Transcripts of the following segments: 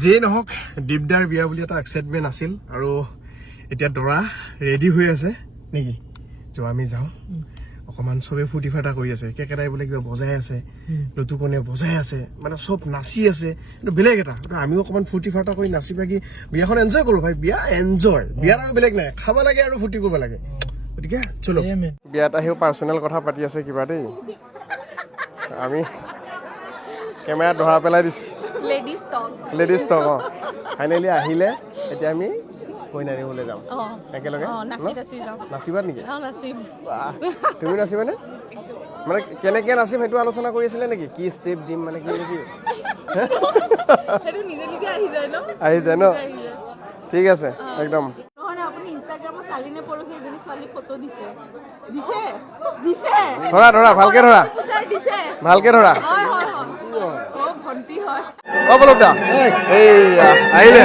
যিয়ে নহওক দীপদাৰ বিয়া বুলি এটা এক্সাইটমেণ্ট আছিল আৰু এতিয়া দৰা ৰেডি হৈ আছে নেকি তো আমি যাওঁ অকমান চবে ফূৰ্তি ফাৰ্তা কৰি আছে কেকেটাই বোলে কিবা বজাই আছে লুতুকনে বজাই আছে মানে চব নাচি আছে এইটো বেলেগ এটা আমিও অকমান ফূৰ্তি ফাৰ্তা কৰি নাচি বাগি বিয়াখন এনজয় কৰো ভাই বিয়া এনজয় বিয়াৰ আৰু বেলেগ নাই খাব লাগে আৰু ফূৰ্তি কৰিব লাগে গতিকে চলো বিয়াত আহিও পাৰ্চনেল কথা পাতি আছে কিবা দেই আমি কেমেৰা ধৰা পেলাই দিছো লেডিজ টক ফাইনেলি আহিলে এতিয়া আমি কইনা আনিবলৈ যাম একেলগে নাচিবা নেকি তুমি নাচিবানে মানে কেনেকে নাচিম সেইটো আলোচনা কৰি আছিলে নেকি কি ষ্টেপ দিম মানে কি নেকি আহি যায় ন ঠিক আছে একদম ধৰা ভালকে ধৰা অ বলদা আহিলে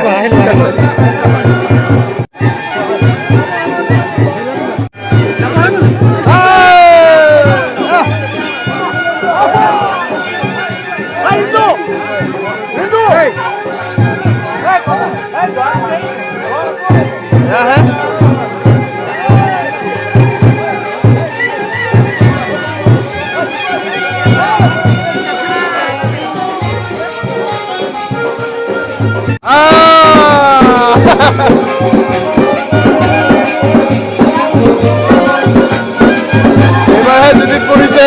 এবাৰহে জুতিত পৰিছে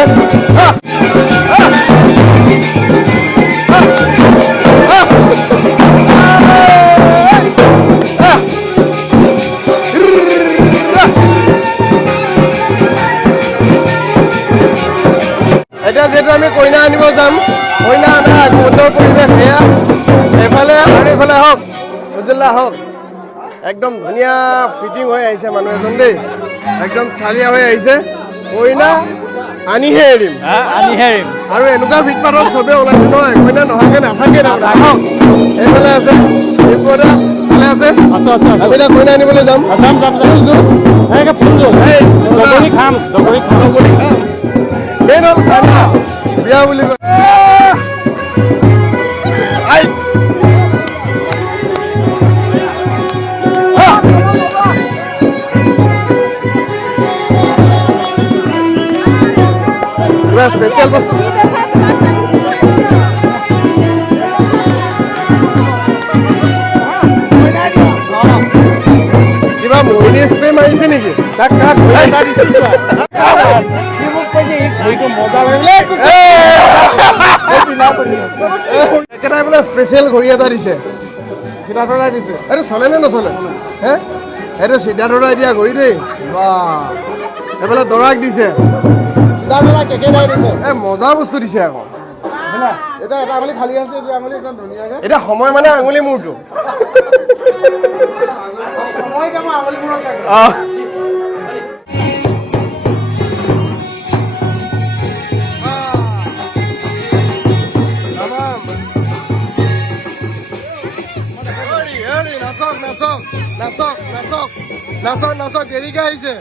এতিয়া যিহেতু আমি কইনা আনিব যাম কইনা আমাৰ সুন্দৰ পৰিৱেশ সেয়া এইফালে আৰু এইফালে হওক উজ্জ্বলা হওক একদম ধুনীয়া ফিটিং হৈ আহিছে মানুহ এজন দেই একদম চালিয়া হৈ আহিছে কইনা আনিহে এৰিম আৰু এনেকুৱা ফিটপাথত চবে ওলাইছে নহয় কইনা নোহোৱাকে নাথাকে আহক এইফালে আছে ভালে আছে আমি এতিয়া কইনা আনিবলৈ যাম বিয়া বুলি কয় স্পেচিয়েল বস্তু কিবা মহিনী স্প্ৰে মাৰিছে নেকি তাক একেটাই বোলে স্পেচিয়েল ঘড়ী এটা দিছে চিধা ধৰাই দিছে এইটো চলে নে নচলে হে এইটো চিধা ধৰাই দিয়া ঘড়ী দেই বা এইফালে দৰাক দিছে মজা বস্তু দিছে আকৌ এতিয়া এটা আঙুলি খালি আছে এতিয়া সময় মানে আঙুলি মূৰটো নাচক দেৰিকে আহিছে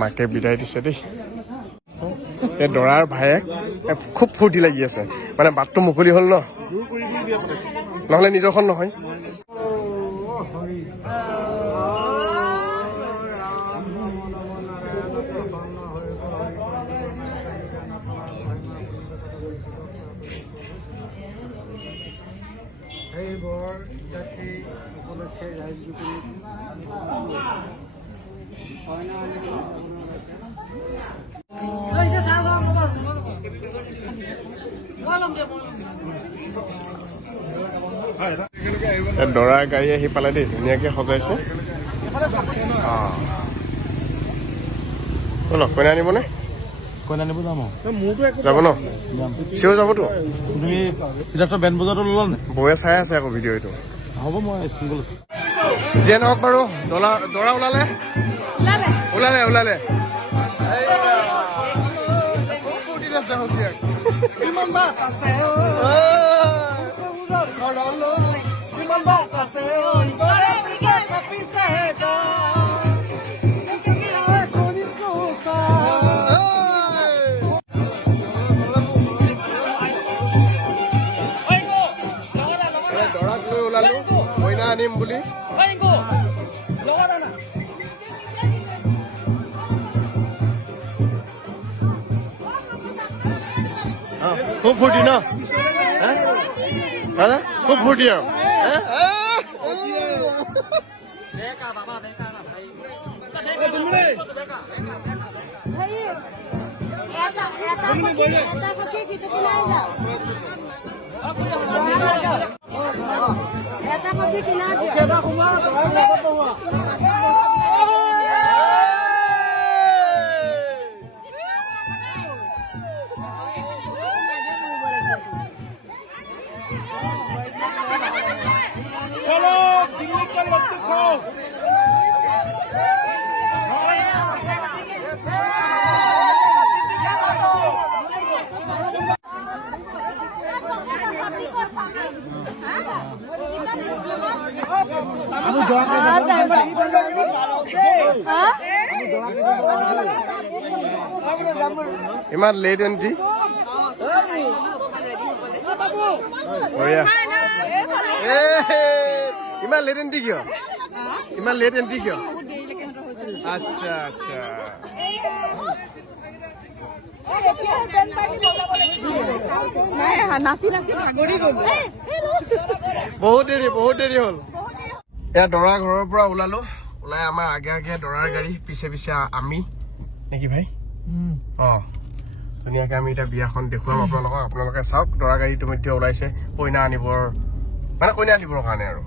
মাকে বিদায় দিছে দেই এই দৰাৰ ভায়েক খুব ফূৰ্তি লাগি আছে মানে বাটটো মুকলি হ'ল ন নহ'লে নিজৰখন নহয় দৰা গাড়ী আহি পালে দেই ধুনীয়াকে সজাইছে কইনা আনিবনে কইনা নিব যাম যাব ন চিও যাবতো তুমি চিধাৰ্থ বেণ্ড বজাৰটো ল'লা নে বৌয়ে চাই আছে আকৌ ভিডিঅ' এইটো হ'ব মই চিংগল যিয়ে নহওক বাৰু দৰা ওলালে দৰাক লৈ ওলালো কইনা আনিম বুলি খুব ফূৰ্তি ন খুব ফূৰ্তি আৰু ইমান লেট এণ্ট্ৰি ইমান লেট এণ্ট্ৰি কিয় আচ্ছা আচ্ছা বহুত দেৰি হ'ল এয়া দৰা ঘৰৰ পৰা ওলালো ওলাই আমাৰ আগে দৰাৰ গাড়ী পিছে আমি নেকি ভাই ধুনীয়াকে আমি এতিয়া বিয়াখন দেখুৱাম আপোনালোকে চাওক দৰা গাড়ী ইতিমধ্যে ওলাইছে কইনা আনিবৰ কাৰণে আৰু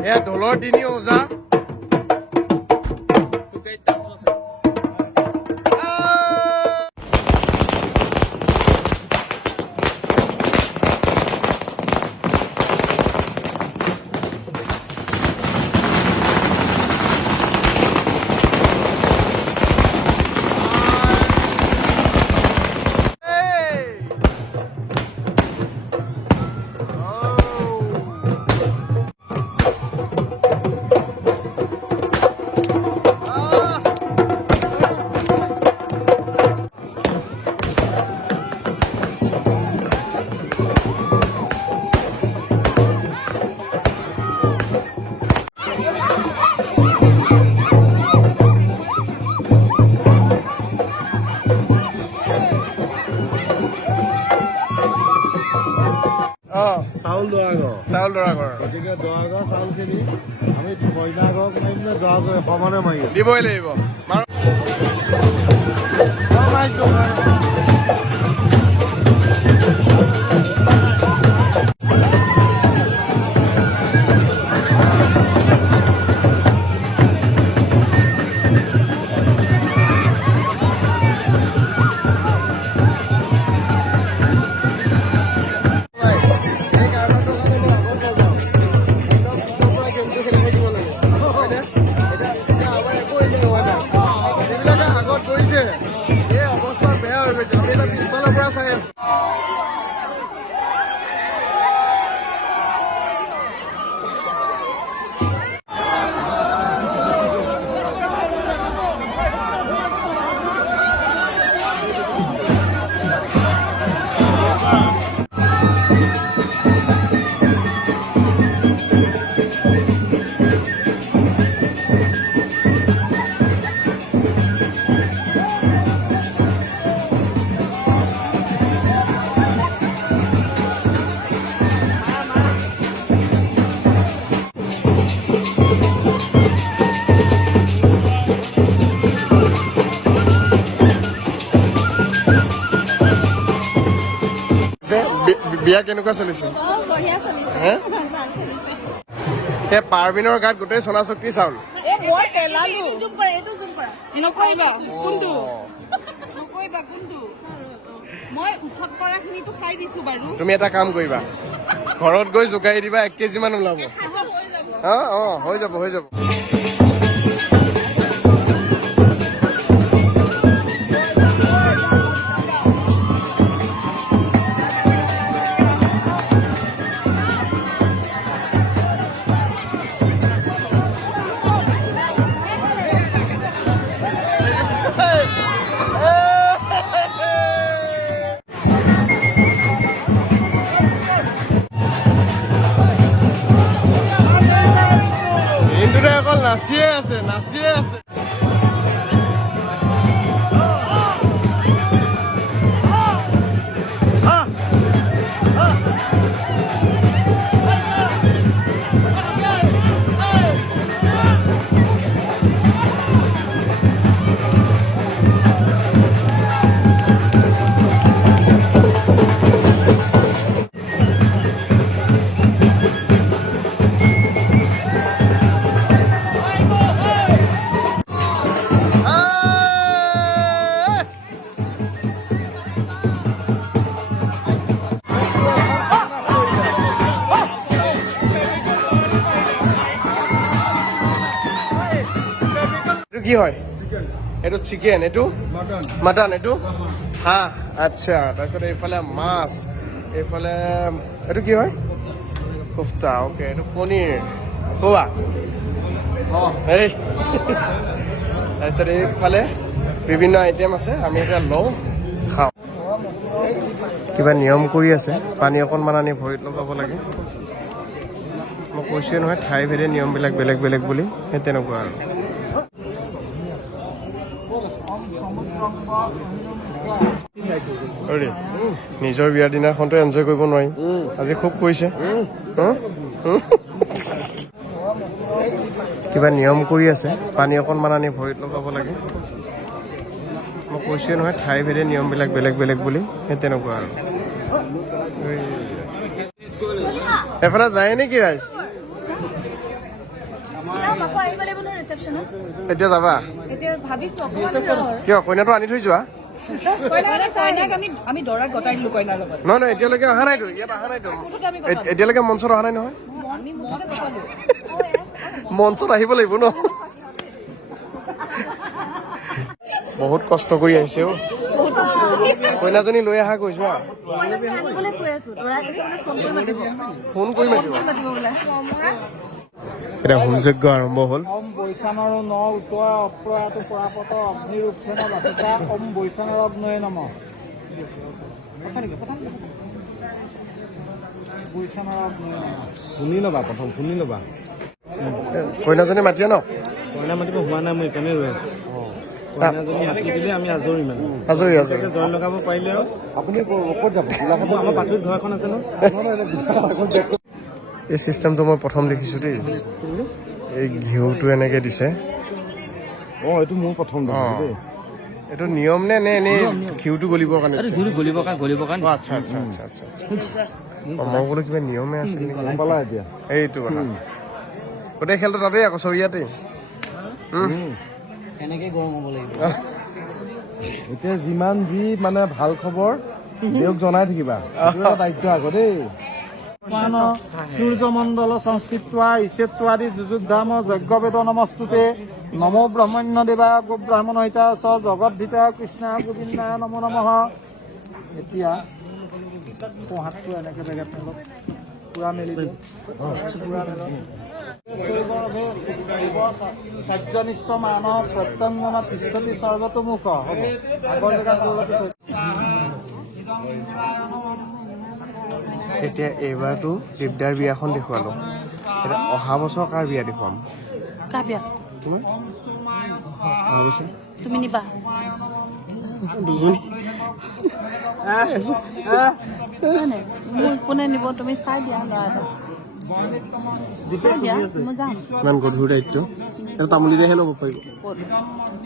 এয়া দলৰ তিনি ওজা চাউল দৰা ঘৰ গতিকে দৰা ঘৰ চাউলখিনি আমি কইনা ঘৰক মাৰিম নে দৰা ঘৰ সমানে মাৰিম দিবই লাগিব আগত গৈছে এই অৱস্থা বেয়া হৈ গৈছে বিয়া কেনেকুৱা চলিছে বঢ়িয়া চলিছে হে ভাল চলিছে এই পাৰবিনৰ গাত গোটেই সোণা চক্তি চাউল মই পেলালো জুম কৰা এইটো জুম কৰা নকৰিবা কোনটো নকৰিবা কোনটো মই উঠত কৰাখিনিটো খাই দিছো বাৰু তুমি এটা কাম কৰিবা ঘৰত গৈ জোকাৰি দিবা 1 কেজি মান ওলাব হৈ যাব অকল নাচিয়ে আছে কি হয় এইটো চিকেন এইটো মটন এইটো হাঁহ আচ্ছা তাৰপিছত এইফালে মাছ এইফালে এইটো কি হয় কোফতা ওকে এইটো পনীৰ কোৱা এই তাৰপিছত এইফালে বিভিন্ন আইটেম আছে আমি এতিয়া লওঁ খাওঁ কিবা নিয়ম কৰি আছে পানী অকণমান আনি ভৰিত লগাব লাগে মই কৈছোৱে নহয় ঠাই ভেদে নিয়মবিলাক বেলেগ বেলেগ বুলি সেই তেনেকুৱা আৰু নিজৰ বিয়াৰ দিনাখনতো এনজয় কৰিব নোৱাৰি আজি খুব কৰিছে কিবা নিয়ম কৰি আছে পানী অকণমান আনি ভৰিত লগাব লাগে মই কৈছোৱে নহয় ঠাই ভেদে নিয়মবিলাক বেলেগ বেলেগ বুলি সেই তেনেকুৱা আৰু এফালে যায় নেকি ৰাইজ এতিয়া যাবা কিয় কইনাটো আনি থৈ যোৱা নহয় এতিয়ালৈকে অহা নাইতো ইয়াত অহা নাইতো এতিয়ালৈকে মঞ্চত অহা নাই নহয় মঞ্চত আহিব লাগিব ন বহুত কষ্ট কৰি আহিছে অ কইনাজনী লৈ আহা কৈছো ফোন কৰি মাতিব এতিয়া হোম যজ্ঞ আৰম্ভ হ'ল বৈশানৰ ন উত্তৰ অপ্ৰয়াত পৰাপত অগ্নিৰূপেণ বাচিতা ওম বৈশানৰ অগ্নয়ে নমঃ বৈশানৰ অগ্নয়ে নমঃ শুনি ল'বা প্ৰথম শুনি ল'বা কইনাজনী মাতিয়ে ন কইনা মাতিব হোৱা নাই মই এইকাৰণে ৰৈ আছো কইনাজনী মাতি দিলে আমি আজৰি মানে আজৰি জইন লগাব পাৰিলে আৰু আপুনি ক'ত যাব আমাৰ পাঠুৰিত ঘৰ এখন আছে ন এই চিষ্টেমটো মই প্ৰথম দেখিছোঁ দেই এই ঘিউটো এনেকৈ দিছে এইটো মোৰ প্ৰথম দেই এইটো নিয়ম নে এনেই ঘিউটো গলিবৰ কাৰণে ঘিউটো গলিবৰ কাৰণে আচ্ছা মই বোলো কিবা নিয়মে আছিল নেকি এতিয়া এইটো কথা গোটেই খেলটো তাতেই আকৌ চৰিয়াতেই এনেকে গৰম হ'ব লাগিব এতিয়া যিমান যি মানে ভাল খবৰ তেওঁক জনাই থাকিবা দায়িত্ব আকৌ দেই সূৰ্যমণ্ডল সংস্কৃত্বা ইচ্ছেত্বাদি যুযুদ্ধাম যজ্ঞবেদ নমস্তুতে নমো ব্ৰহ্মণ্য দেৱা গো ব্ৰাহ্মণ হিতা চ জগদ্ধিতা কৃষ্ণ গোবিন্দা নমো নমঃ এতিয়া হাতটো এনেকে জেগাত মেলক পুৰা মেলি সজ্জনিশ্ব মানৱ প্ৰত্যংগন পৃষ্ঠতি সৰ্বতোমুখ হ'ব আগৰ জেগাত এতিয়া এইবাৰতো দেৱদাৰ বিয়াখন দেখুৱালোঁ এতিয়া অহা বছৰ কাৰ বিয়া দেখুৱাম কাৰ বিয়া তুমি নিবা মোৰ কোনে নিব তুমি চাই দিয়া ল'ৰা এটা ইমান গধুৰ দায়িত্ব এটা তামোলি দিয়াহে ল'ব পাৰিব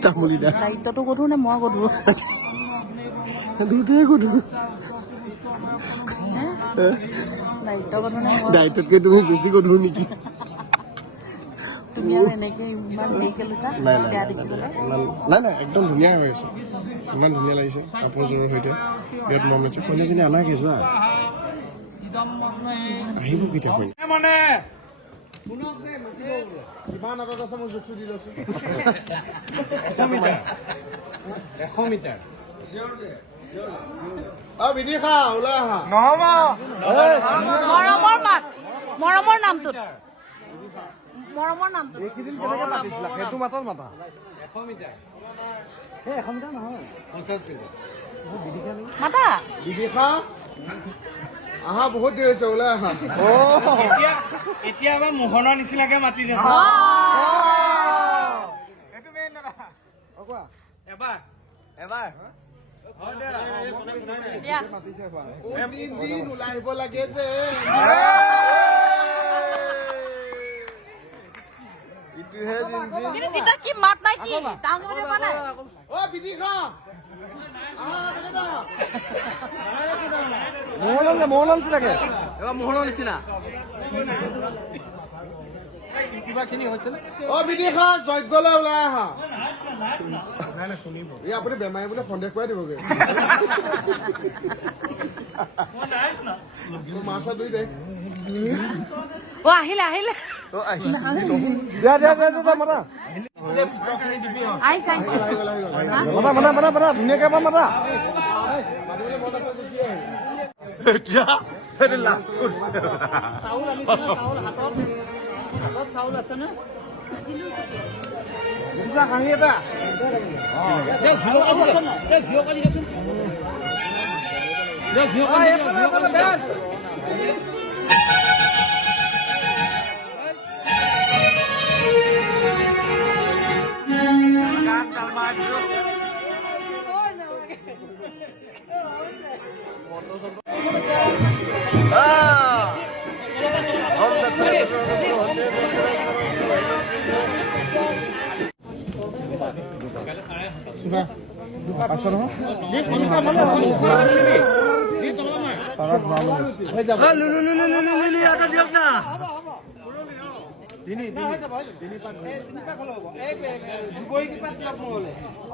তামোলি দিয়া দায়িত্বটো গধুৰ নে মই গধুৰ দুটাই গধুৰ দায়িত্বতকৈ তুমি বেছি গধুৰ নেকি? তুমি আৰু এনেকে ইমান দেৰিকে লৈছা বেয়া দেখিবলৈ নাই নাই একদম ধুনীয়া হৈ আছে, ইমান ধুনীয়া লাগিছে কাপোৰযোৰৰ সৈতে বিৰাট মৰম লাগিছে। কইনাজনী আনাগে যোৱা আহিব কেতিয়া কইনা কিমান আগত আছে মই জোখটো দি লৈছো 100 মিটাৰ বিদিশা ওলাই আহা নহ'ব মৰমৰ নামটোত এইকেইদিন কেনেকৈ মাতিছিলা সেইটো মাতত মাতা 100 মিটাৰ এই 100 মিটাৰ নহয় 50 মিটাৰ মাতা বিদিশা আহা বহুত দেৰি হৈছে ওলাই আহা এতিয়া এবাৰ মোহনৰ নিচিনাকে মাতি দিছে এইটো মেইন দাদা এবাৰ দিন ওলাই আহিব লাগে যে ইটোহে কি মাত নাই কি ডাঙৰ মানে কোৱা নাই অ বিদিশা মোহনৰ নিচিনাকে এবাৰ মোহনৰ নিচিনা অ বিদিশা যজ্ঞলৈ ওলাই আহা এই আপুনি বেমাৰী বোলে সন্দেহ কৰাই দিবগে মাছা দুই দে আহিলে মাতা আহিছে ধুনীয়াকে মাতা চাউল আছে নে কাহি এটা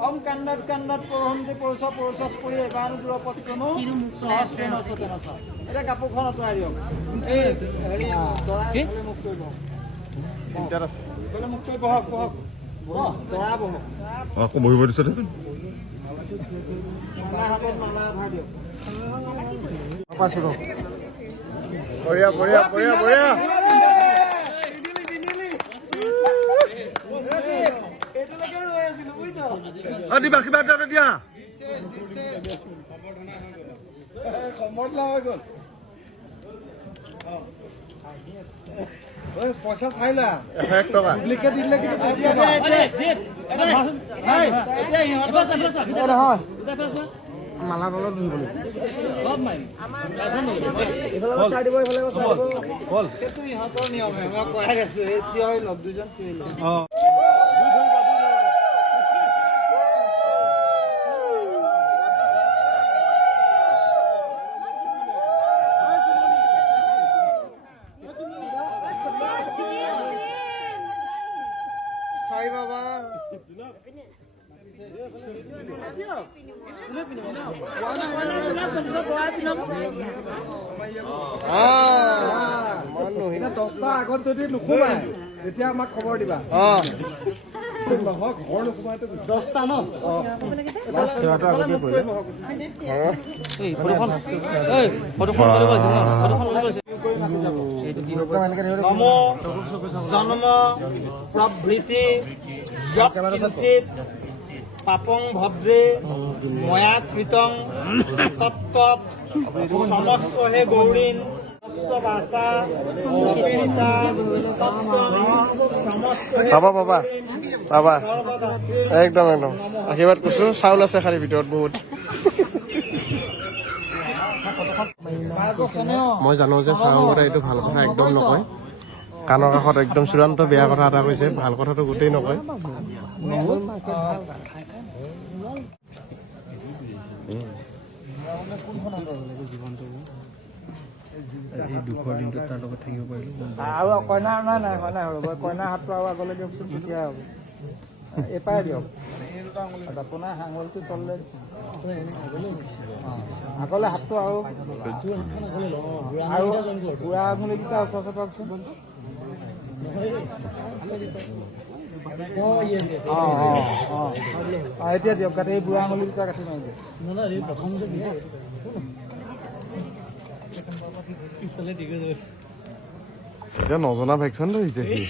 অম কান্দাত পৰহম যে পৰচ পৰি এবাৰ পত্ৰনো এতিয়া কাপোৰখন আঁতৰাই দিয়ক মোক কৰিব মোক কৰি বহক দৰা বহক আকৌ বহিব দিছে হাতত মালা আধাৰ দিয়ক বঢ়িয়া দিবা কিবা এটা দিয়া পইচা চাই লা 1 টকা ডুপ্লিকেট দিলে মালা তলত ধৰিব সেইটো ইহঁতৰ নিয়মে মই কৈ আছো এই থিয় হৈ লগ দুজন চাই বাবা দহটা আগত যদি নোসোমাই তেতিয়া আমাক খবৰ দিবা ঘৰ নোসোমাই 10টা ন জন্ম প্ৰভৃতি পাপং ভদ্ৰে ময়া কৃতং তত্ত্ব সমস্যহে গৌৰীণ পাবা একদম আশীৰ্বাদ কৈছো চাউল আছে খালি ভিতৰত বহুত মই জানো যে চাউল এইটো ভাল কথা একদম নকয় কাণৰ কাষত একদম চূড়ান্ত বেয়া কথা এটা কৈছে ভাল কথাটো গোটেই নকয় এই দুখৰ দিনটোত তাৰ লগত থাকিব পাৰিলোঁ আৰু কইনা নাই হ'ব কইনাৰ হাতটো আৰু আগলৈ দিয়কচোন তেতিয়া হ'ব এপাই দিয়ক আপোনাৰ আঙুলিটো তললৈ আগলৈ হাতটো আৰু বুঢ়া আঙুলিকেইটা ওচৰ চাপকচোন এতিয়া দিয়ক কাটি এই বুঢ়া আঙুলিকেইটা কাটি মাৰি দিয়ক এতিয়া নজনা ভেকচিন লৈছে সি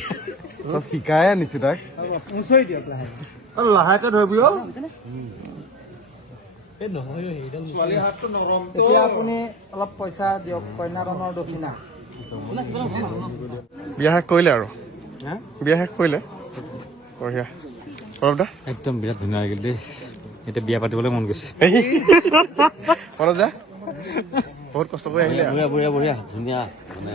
চব শিকাই আনিছে তাক উচৰি দিয়ক লাহেকে ধৰিবি এতিয়া আপুনি অলপ পইচা দিয়ক কন্যাদানৰ দক্ষিণা বিয়া শেষ কৰিলে আৰু বিয়া শেষ কৰিলে বঢ়িয়া অলপ দা একদম বিৰাট ধুনীয়া লাগিল দেই এতিয়া বিয়া পাতিবলৈ মন গৈছে মনত যা বহুত কষ্ট কৰি আহিলে বঢ়িয়া বঢ়িয়া বঢ়িয়া ধুনীয়া মানে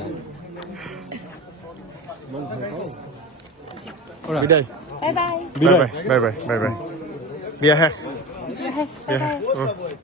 বিদায় bye bye bye bye bye bye bye bye বিয়া শেষ বিয়া শেষ